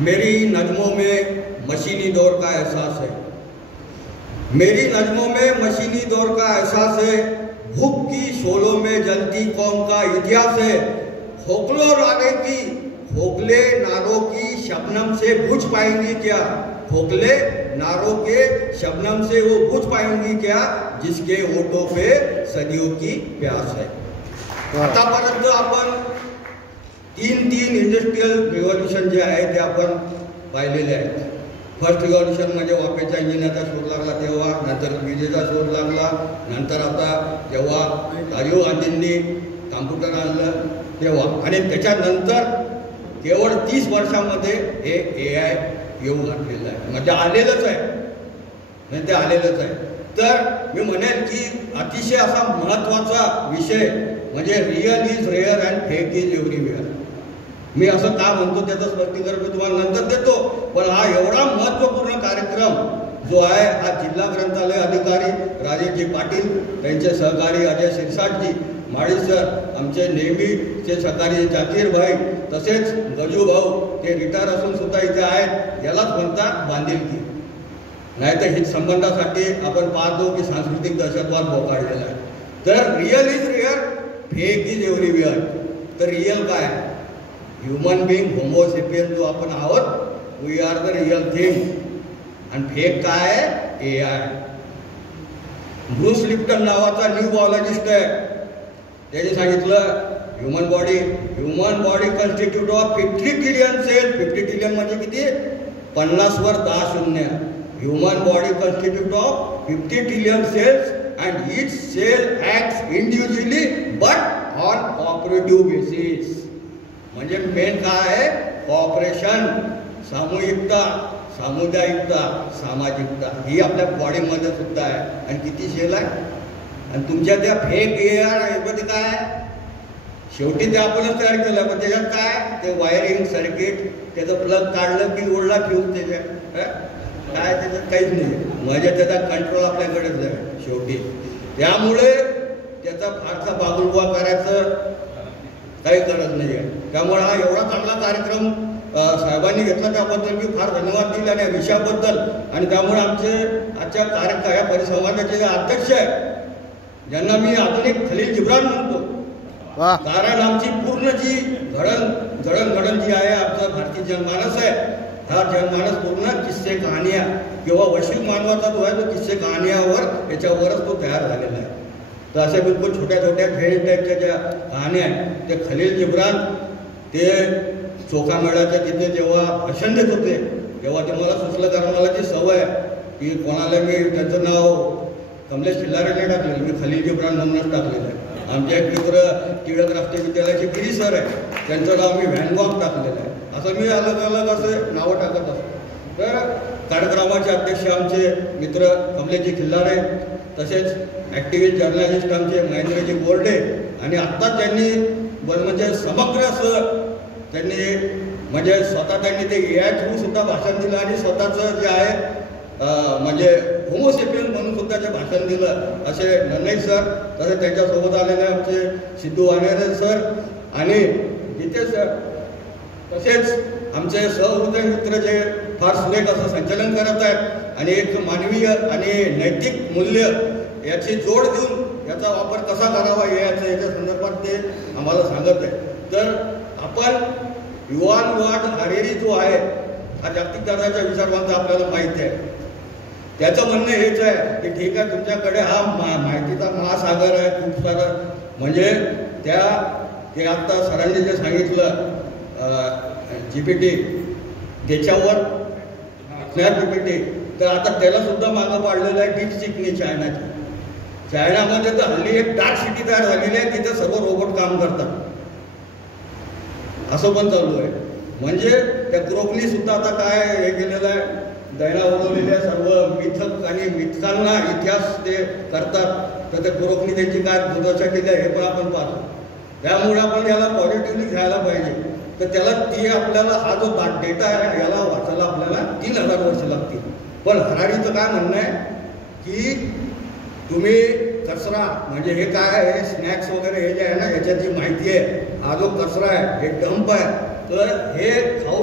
मेरी नज़्मों में मशीनी दौर का एहसास है। मेरी नज़्मों में मशीनी दौर का एहसास है। भूख की शोलों में जलती कौम का इतिहास है। खोखले नारों की शबनम से बुझ पाएंगी क्या? खोखले नारों के शबनम से वो बुझ पाएंगी क्या, जिसके होठों पे सदियों की प्यास है। आतापर्यंत आपण तीन इंडस्ट्रियल रिव्हॉल्युशन जे आहे ते आपण पाहिलेले आहेत। फर्स्ट रिव्हॉल्युशन म्हणजे वाफेच्या इंजिनाचा शोध लागला तेव्हा, नंतर विजेचा शोध लागला, नंतर आता जेव्हा राजीव गांधींनी कॉम्प्युटर आणलं तेव्हा, आणि त्याच्यानंतर केवळ 30 वर्षामध्ये हे AI येऊ घातलेलं आहे, म्हणजे आलेलंच आहे, नाही ते आलेलंच आहे। तर मी म्हणेन की अतिशय असा महत्त्वाचा विषय म्हणजे real is rare and fake is everywhere. मी असं का म्हणतो त्याचं स्पष्टीकरण मी तुम्हाला नंतर देतो, पण हा एवढा महत्त्वपूर्ण कार्यक्रम जो आहे हा जिल्हा ग्रंथालय अधिकारी राजेशजी पाटील, त्यांचे सहकारी अजय शिरसाटजी, माळी सर, आमचे नेहमीचे सहकारी जाकीर भाई, तसेच गजू भाऊ, ते रिटायर असून सुद्धा इथे आहेत। यालाच म्हणतात बांधिलकी, नाही तर हित संबंधासाठी आपण पाहतो की सांस्कृतिक दहशतवाद बोकाळलेला आहे। तर real is rare, fake is everywhere. तर रिअल काय आहे? ह्युमन बिंग होमोसेपियन जो आपण आहोत, we are the real thing. आणि फेक काय आहे? AI। ब्रूस लिप्टन नावाचा न्यू बायोलॉजिस्ट आहे, त्याने सांगितलं human body constitute of 50 trillion cells. 50 trillion म्हणजे किती? 50 वर 10 शून्य। Human body constitute of 50 trillion cells and each cell acts individually but on cooperative basis. म्हणजे मेन काय आहे? कॉपरेशन, सामूहिकता, सामुदायिकता, सामाजिकता, ही आपल्या बॉडीमध्ये सुद्धा आहे। आणि किती सेल आहे? आणि तुमच्या त्या फेक AI मध्ये काय आहे? शेवटी ते आपणच तयार केलं, पण त्याच्यात काय? ते वायरिंग सर्किट, त्याचं प्लग काढलं की ओढला फ्यूज, त्याच्यात काय? त्याच्यात काहीच नाही, म्हणजे त्याचा कंट्रोल आपल्याकडेच आहे शेवटी। त्यामुळे त्याचा फारसा बागुलबुवा करायचं काही गरज नाही आहे। त्यामुळे हा एवढा चांगला कार्यक्रम साहेबांनी घेतला, त्याबद्दल मी फार धन्यवाद दिले आणि या विषयाबद्दल। आणि त्यामुळे आमचे आजच्या या परिसंवादाचे जे अध्यक्ष आहेत, ज्यांना मी आधुनिक खलील जिब्रान म्हणतो, कारण आमची पूर्ण जी जडणघडण जी आहे, आमचा भारतीय जनमानस आहे, हा जनमानस पूर्ण किस्से कहाण्या किंवा वैश्विक मानवाचा जो आहे तो किस्से कहाण्यावर याच्यावरच तो तयार झालेला आहे। तर अशा बिलकुल छोट्या खेळ टाईपच्या ज्या कहाण्या आहेत, ते खलील जिब्रान ते चोखा मेळाच्या तिथे जेव्हा भाषण देत होते तेव्हा ते मला सुचलं, कारण मला ती सवय की कोणाला मी त्यांचं नाव कमलेश खिल्लारे नाही टाकलेलं, मी खलील जिब्रान म्हणूनच टाकलेलं आहे। आमचे एक मित्र टिळक राष्ट्रीय विद्यालयाचे गिरी सर आहे, त्यांचं नाव मी व्हॅनगॉग टाकलेलं आहे। असं मी अलग असे नावं टाकत असतो। तर कार्यक्रमाचे अध्यक्ष आमचे मित्र कमलेशजी खिल्लारे, तसेच ॲक्टिव्हिस्ट जर्नलिस्ट आमचे महेंद्रजी बोर्डे, आणि आत्ताच त्यांनी म्हणजे समग्र असं त्यांनी म्हणजे स्वतः त्यांनी ते AI थ्रू सुद्धा भाषण दिलं आणि स्वतःचं जे आहे म्हणजे होमोसेपियन म्हणून सुद्धा जे भाषण दिलं, असे नन्नई सर, तसेच त्यांच्यासोबत आलेले आमचे सिद्धू वानेरे सर आणि गीते सर, तसेच आमचे सहृदय मित्र जे फार सुरेख असं संचालन करत आहेत आणि एक मानवीय आणि नैतिक मूल्य याची जोड देऊन याचा वापर कसा करावा याच्या संदर्भात ते आम्हाला सांगत आहे। तर आपण युवान वाट हरेरी जो आहे, हा जागतिक दर्जाचा विचारवंत आपल्याला माहिती आहे। त्याचं म्हणणं हेच आहे की ठीक आहे, तुमच्याकडे हा माहितीचा महासागर आहे खूप सारं, म्हणजे ते आत्ता सरांनी जे सांगितलं GPT, त्याच्यावर GPT, तर आता त्याला सुद्धा मागं पाडलेलं आहे डीपसिकने चायनामध्ये। तर हल्ली एक डार्क सिटी तयार झालेली आहे, तिथे सर्व रोबोट काम करतात, असं पण चालू आहे। म्हणजे त्या ग्रोपनी सुद्धा आता काय हे केलेलं आहे, दैना उगवलेल्या सर्व मिथक आणि मिथकांना इतिहास ते करतात, तर त्या ग्रोपनी त्यांची काय दुर्दशा केली आहे हे पण आपण पाहतो। त्यामुळे आपण याला पॉझिटिव्हली घ्यायला पाहिजे। तर त्याला आपल्याला हा जो डेटा आहे याला वाचायला आपल्याला 3000 वर्ष लागतील। पण हरारीचं काय म्हणणं आहे की तुम्ही कचरा म्हणजे हे काय आहे, स्नॅक्स वगैरे हे जे आहे ना, याच्यात जी माहिती आहे, हा जो कचरा आहे हे डंप आहे, तर हे खाऊ